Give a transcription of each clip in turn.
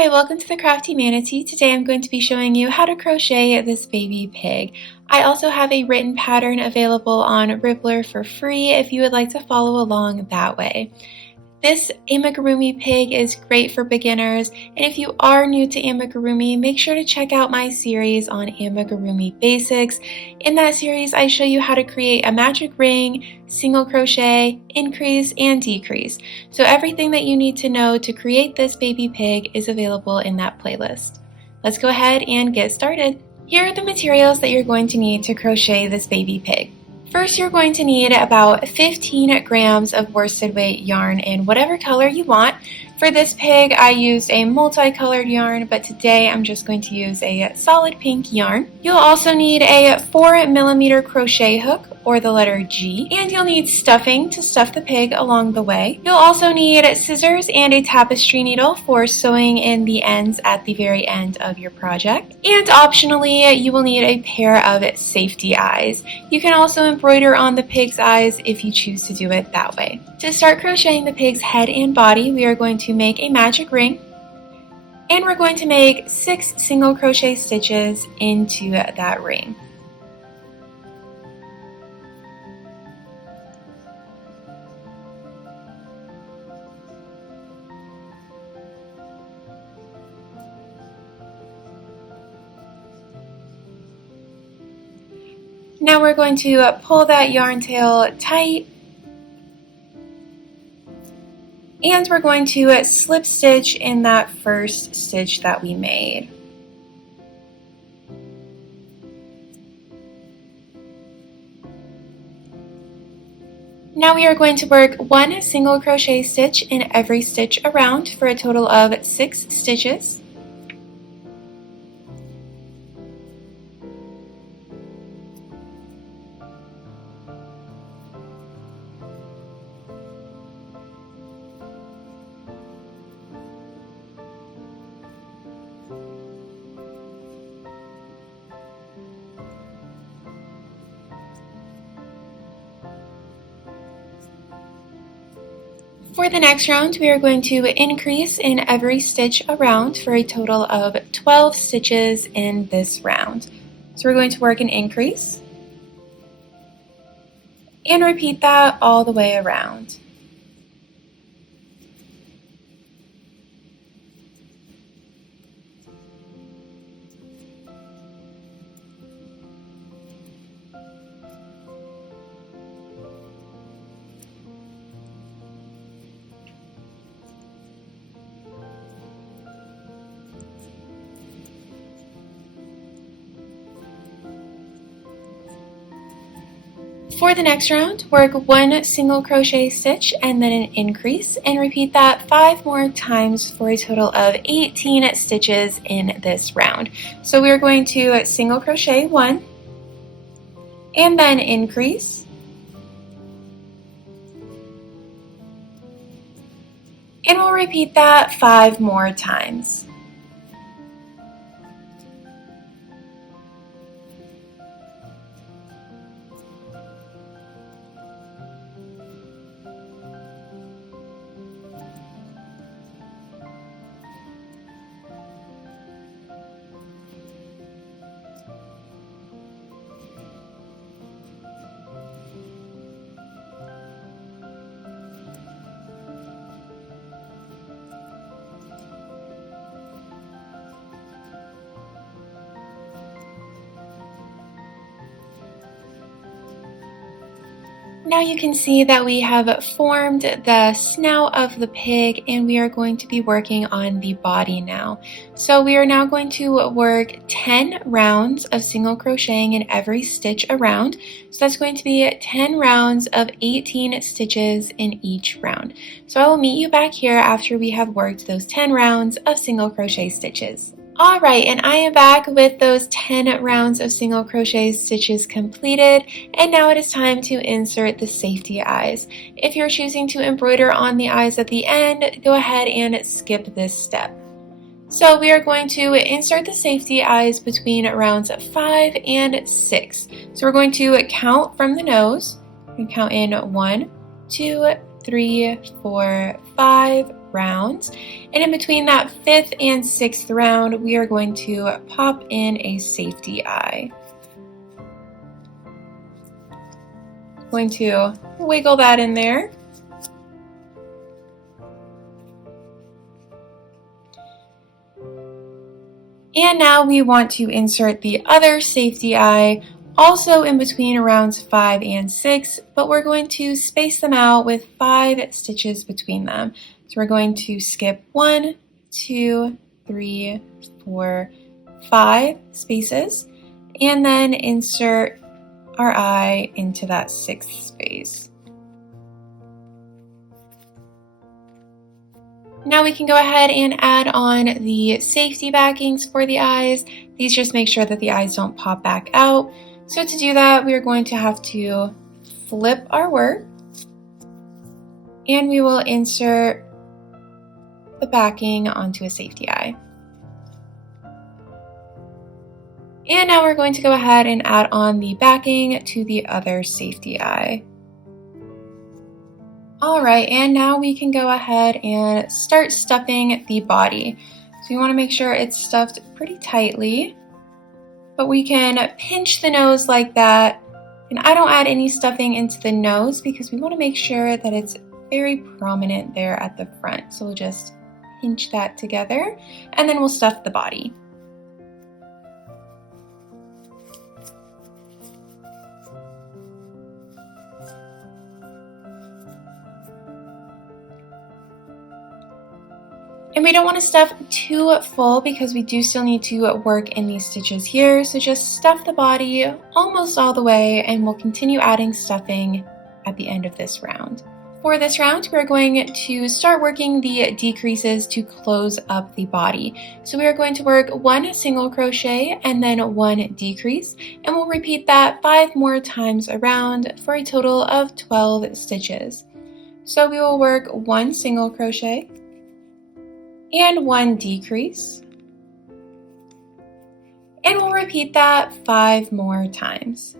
Hi, welcome to the CrafteeManatee. Today I'm going to be showing you how to crochet this baby pig. I also have a written pattern available on Ribblr for free if you would like to follow along that way. This Amigurumi pig is great for beginners, and if you are new to Amigurumi, make sure to check out my series on Amigurumi Basics. In that series, I show you how to create a magic ring, single crochet, increase, and decrease. So everything that you need to know to create this baby pig is available in that playlist. Let's go ahead and get started. Here are the materials that you're going to need to crochet this baby pig. First, you're going to need about 15 grams of worsted weight yarn in whatever color you want. For this pig, I used a multicolored yarn, but today I'm just going to use a solid pink yarn. You'll also need a 4mm crochet hook, or the letter G, and you'll need stuffing to stuff the pig along the way. You'll also need scissors and a tapestry needle for sewing in the ends at the very end of your project. And optionally, you will need a pair of safety eyes. You can also embroider on the pig's eyes if you choose to do it that way. To start crocheting the pig's head and body, we are going to make a magic ring, and we're going to make 6 single crochet stitches into that ring. Now we're going to pull that yarn tail tight, and we're going to slip stitch in that first stitch that we made. Now we are going to work 1 single crochet stitch in every stitch around for a total of 6 stitches. For the next round, we are going to increase in every stitch around for a total of 12 stitches in this round. So we're going to work an increase and repeat that all the way around. For the next round, work 1 single crochet stitch and then an increase, and repeat that 5 more times for a total of 18 stitches in this round. So we're going to single crochet 1 and then increase, and we'll repeat that 5 more times. Now you can see that we have formed the snout of the pig, and we are going to be working on the body now. So we are now going to work 10 rounds of single crocheting in every stitch around. So that's going to be 10 rounds of 18 stitches in each round. So I will meet you back here after we have worked those 10 rounds of single crochet stitches. Alright, and I am back with those 10 rounds of single crochet stitches completed, and now it is time to insert the safety eyes. If you're choosing to embroider on the eyes at the end, go ahead and skip this step. So we are going to insert the safety eyes between rounds 5 and 6. So we're going to count from the nose. We count in 1, 2, 3, 4, 5, rounds. And in between that 5th and 6th round, we are going to pop in a safety eye. Going to wiggle that in there. And now we want to insert the other safety eye also in between rounds 5 and 6, but we're going to space them out with 5 stitches between them. So we're going to skip 1, 2, 3, 4, 5 spaces, and then insert our eye into that 6th space. Now we can go ahead and add on the safety backings for the eyes. These just make sure that the eyes don't pop back out. So to do that, we are going to have to flip our work, and we will insert the backing onto a safety eye. And now we're going to go ahead and add on the backing to the other safety eye. Alright, and now we can go ahead and start stuffing the body. So you want to make sure it's stuffed pretty tightly, but we can pinch the nose like that. And I don't add any stuffing into the nose because we want to make sure that it's very prominent there at the front. So we'll just pinch that together, and then we'll stuff the body. And we don't want to stuff too full because we do still need to work in these stitches here. So just stuff the body almost all the way, and we'll continue adding stuffing at the end of this round. For this round, we're going to start working the decreases to close up the body. So we are going to work 1 single crochet and then 1 decrease, and we'll repeat that 5 more times around for a total of 12 stitches. So we will work 1 single crochet and 1 decrease, and we'll repeat that 5 more times.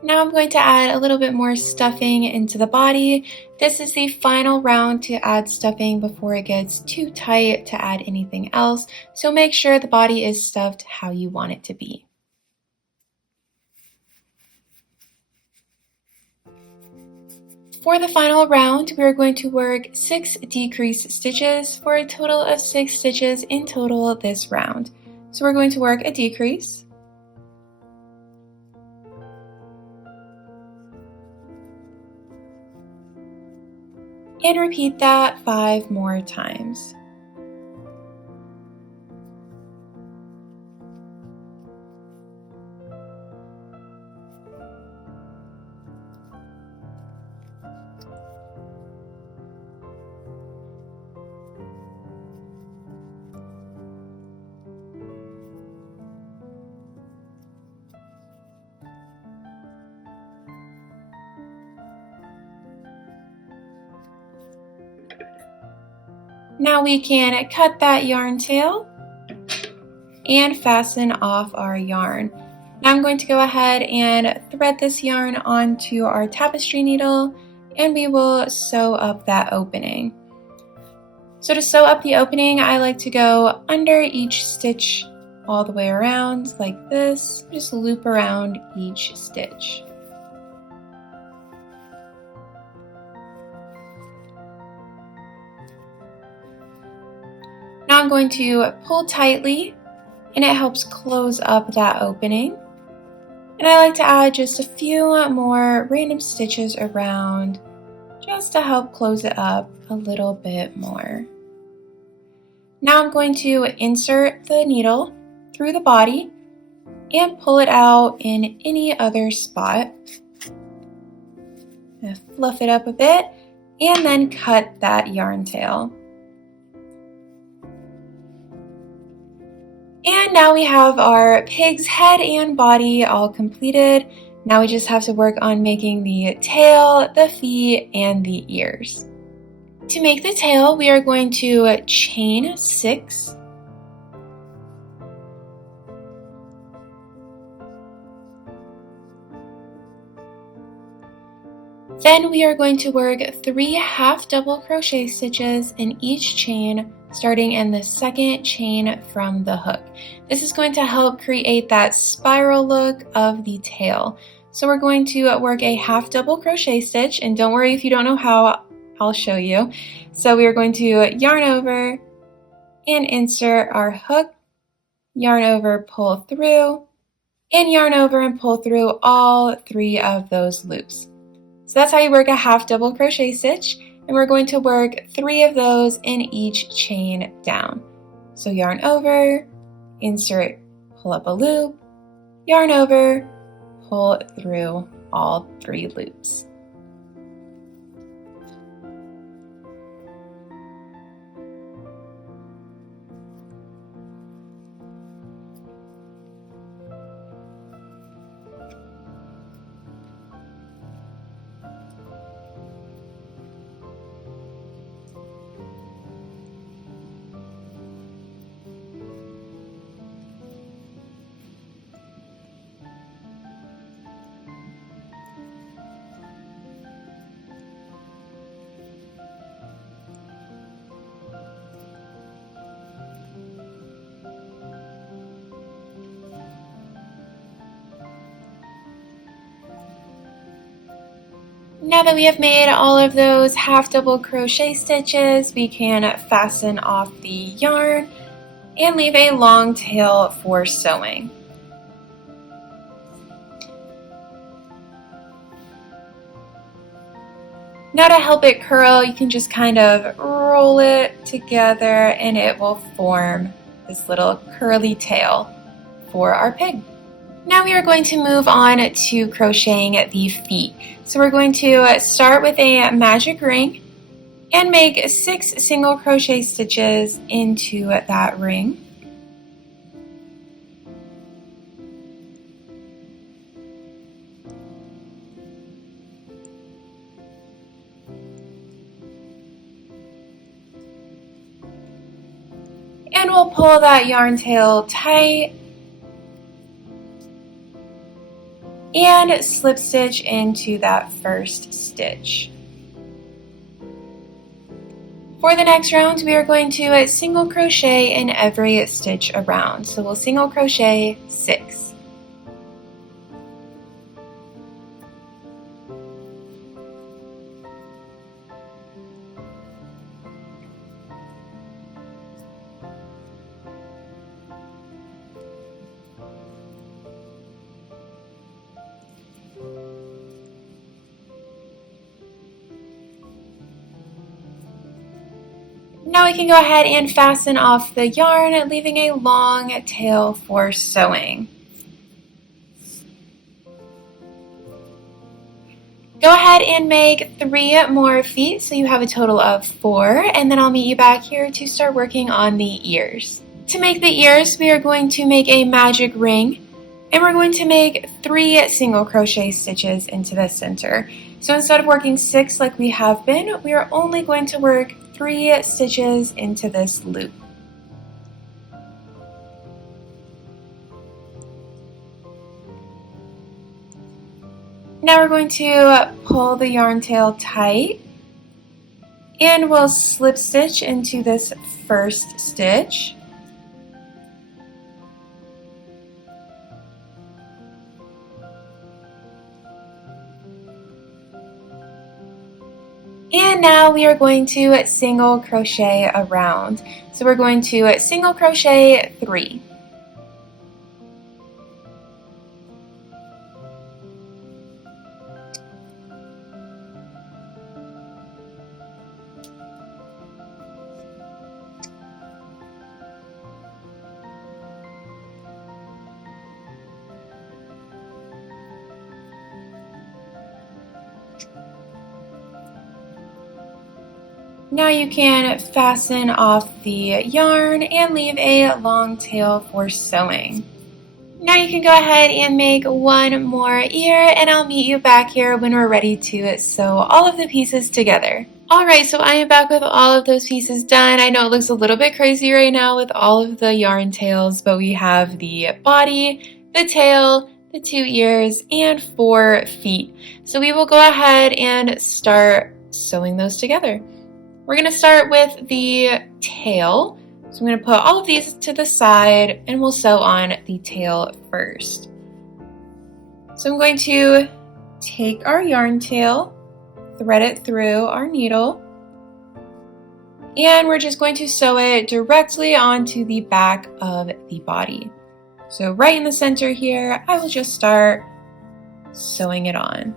Now I'm going to add a little bit more stuffing into the body. This is the final round to add stuffing before it gets too tight to add anything else, so make sure the body is stuffed how you want it to be. For the final round, we are going to work 6 decrease stitches for a total of 6 stitches in total this round. So we're going to work a decrease, and repeat that 5 more times. Now we can cut that yarn tail and fasten off our yarn. Now I'm going to go ahead and thread this yarn onto our tapestry needle, and we will sew up that opening. So to sew up the opening, I like to go under each stitch all the way around like this. Just loop around each stitch. Now I'm going to pull tightly, and it helps close up that opening. And I like to add just a few more random stitches around just to help close it up a little bit more. Now I'm going to insert the needle through the body, and pull it out in any other spot. Fluff it up a bit and then cut that yarn tail. And now we have our pig's head and body all completed. Now we just have to work on making the tail, the feet, and the ears. To make the tail, we are going to chain 6. Then we are going to work 3 half double crochet stitches in each chain, starting in the second chain from the hook. This is going to help create that spiral look of the tail. So we're going to work a half double crochet stitch, and don't worry if you don't know how, I'll show you. So we are going to yarn over and insert our hook, yarn over, pull through, and yarn over and pull through all 3 of those loops. So that's how you work a half double crochet stitch, and we're going to work 3 of those in each chain down. So yarn over, insert, pull up a loop, yarn over, pull through all 3 loops. Now that we have made all of those half double crochet stitches, we can fasten off the yarn and leave a long tail for sewing. Now to help it curl, you can just kind of roll it together and it will form this little curly tail for our pig. Now we are going to move on to crocheting the feet. So we're going to start with a magic ring and make 6 single crochet stitches into that ring. And we'll pull that yarn tail tight and slip stitch into that first stitch. For the next round, we are going to single crochet in every stitch around. So we'll single crochet 6. Now we can go ahead and fasten off the yarn, leaving a long tail for sewing. Go ahead and make 3 more feet so you have a total of 4, and then I'll meet you back here to start working on the ears. To make the ears, we are going to make a magic ring, and we're going to make 3 single crochet stitches into the center. So instead of working 6 like we have been, we are only going to work 3 stitches into this loop. Now we're going to pull the yarn tail tight and we'll slip stitch into this first stitch. And now we are going to single crochet around. So we're going to single crochet 3. Now you can fasten off the yarn and leave a long tail for sewing. Now you can go ahead and make one more ear, and I'll meet you back here when we're ready to sew all of the pieces together. Alright, so I am back with all of those pieces done. I know it looks a little bit crazy right now with all of the yarn tails, but we have the body, the tail, the 2 ears, and 4 feet. So we will go ahead and start sewing those together. We're going to start with the tail. So I'm going to put all of these to the side and we'll sew on the tail first. So I'm going to take our yarn tail, thread it through our needle, and we're just going to sew it directly onto the back of the body. So right in the center here, I will just start sewing it on.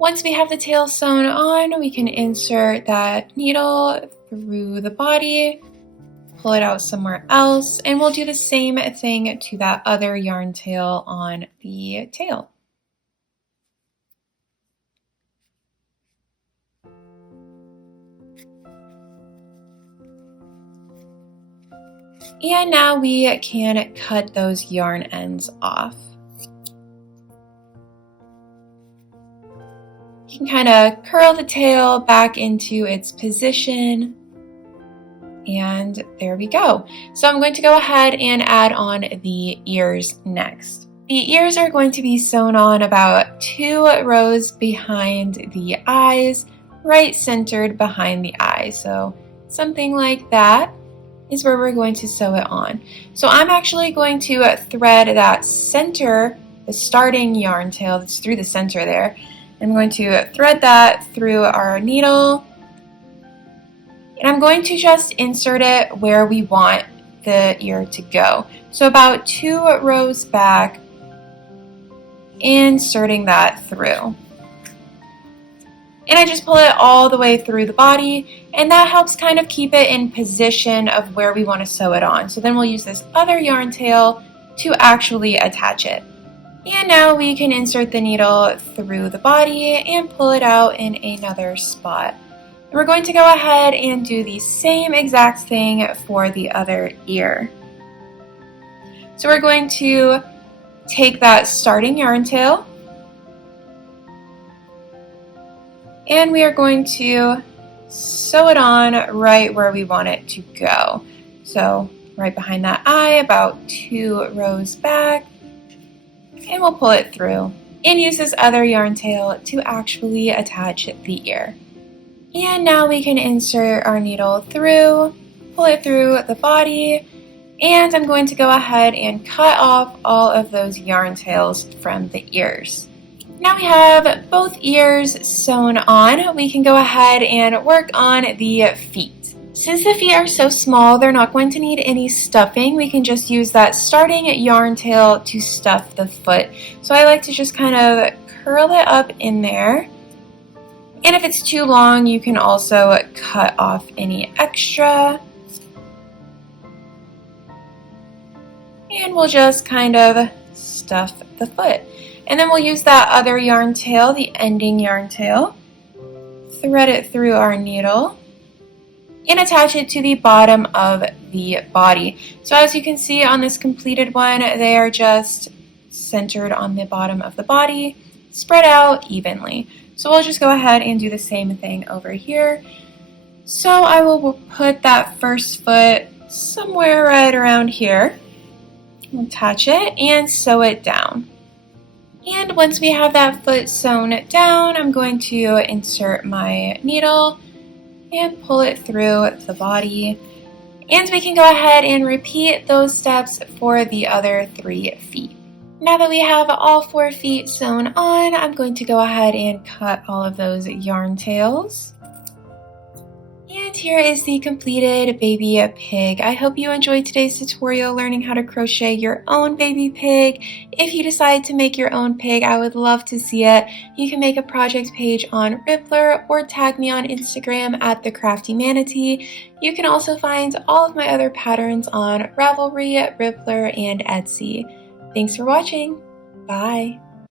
Once we have the tail sewn on, we can insert that needle through the body, pull it out somewhere else, and we'll do the same thing to that other yarn tail on the tail. And now we can cut those yarn ends off. You can kind of curl the tail back into its position. And there we go. So I'm going to go ahead and add on the ears next. The ears are going to be sewn on about 2 rows behind the eyes, right centered behind the eye. So something like that is where we're going to sew it on. So I'm actually going to thread that center, the starting yarn tail that's through the center there. I'm going to thread that through our needle, and I'm going to just insert it where we want the ear to go. So about 2 rows back, inserting that through. And I just pull it all the way through the body, and that helps kind of keep it in position of where we want to sew it on. So then we'll use this other yarn tail to actually attach it. And now we can insert the needle through the body and pull it out in another spot. And we're going to go ahead and do the same exact thing for the other ear. So we're going to take that starting yarn tail, and we are going to sew it on right where we want it to go. So right behind that eye, about 2 rows back. And we'll pull it through and use this other yarn tail to actually attach the ear. And now we can insert our needle through, pull it through the body, and I'm going to go ahead and cut off all of those yarn tails from the ears. Now we have both ears sewn on, we can go ahead and work on the feet. Since the feet are so small, they're not going to need any stuffing. We can just use that starting yarn tail to stuff the foot. So I like to just kind of curl it up in there. And if it's too long, you can also cut off any extra. And we'll just kind of stuff the foot. And then we'll use that other yarn tail, the ending yarn tail, thread it through our needle, and attach it to the bottom of the body. So as you can see on this completed one, they are just centered on the bottom of the body, spread out evenly. So we'll just go ahead and do the same thing over here. So I will put that first foot somewhere right around here, attach it and sew it down. And once we have that foot sewn down, I'm going to insert my needle and pull it through the body. And we can go ahead and repeat those steps for the other 3 feet. Now that we have all 4 feet sewn on, I'm going to go ahead and cut all of those yarn tails. And here is the completed baby pig. I hope you enjoyed today's tutorial learning how to crochet your own baby pig. If you decide to make your own pig, I would love to see it. You can make a project page on Ribblr or tag me on Instagram at the CrafteeManatee. You can also find all of my other patterns on Ravelry, Ribblr, and Etsy. Thanks for watching. Bye.